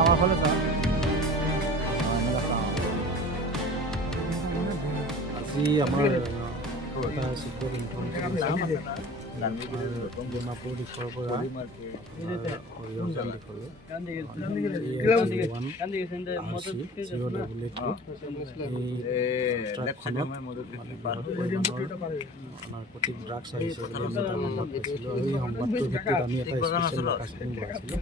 আমাৰ ফলে আজি আমাৰ এটা চিক্ৰেট ইনফৰমেশ্যন ডিমাপুৰ দিশৰ পৰা হৰিয়ংজান দিশলৈ নাৰ্কটিক ড্ৰাগছ আহিছে বুলি আমি এটা সংবাদ পাইছিলোঁ আৰু এই সংবাদটোৰ ভিত্তিত আমি এটা স্পেচিয়েল কাষ্টিং বনাইছিলোঁ।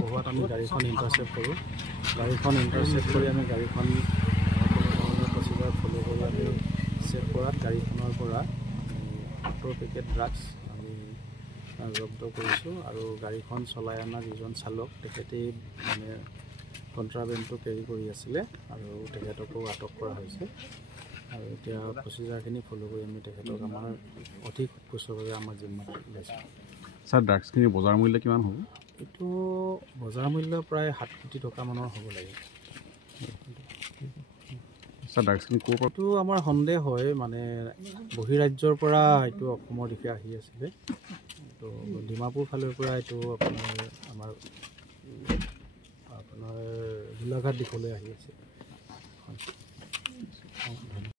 বহুৱাত আমি গাড়ীখন ইণ্টাৰচেপ্ট কৰোঁ। গাড়ীখন ইণ্টাৰচেপ্ট কৰি আমি গাড়ীখন প্ৰচিডাৰ ফ'ল' কৰি আমি চেক কৰাত গাড়ীখনৰ পৰা 70 পেকেট ড্ৰাগছ আমি জব্দ কৰিছোঁ আৰু গাড়ীখন চলাই অনা যিজন চালক তেখেতেই মানে কণ্ট্ৰাবেণ্ডটো কেৰি কৰি আছিলে আৰু তেখেতকো আটক কৰা হৈছে আৰু এতিয়া প্ৰচিজাৰখিনি ফ'ল' কৰি আমি তেখেতক আমাৰ অধিক সোধপোছভাৱে আমাৰ জিম্মাত লৈছোঁ। ছাৰ ড্ৰাগছখিনি বজাৰ মূল্য কিমান হ'ব? এইটো বজাৰ মূল্য প্ৰায় 7 কোটি টকা মানৰ হ'ব লাগে। ছাৰ ড্ৰাগছখিনি ক'ৰ পৰা? এইটো আমাৰ সন্দেহ হয় মানে বহিৰাজ্যৰ পৰা এইটো অসমৰ দিশে আহি আছিলে। তো ডিমাপুৰ ফালৰ পৰা এইটো আমাৰ গোলাঘাট দিশলৈ আহি আছে।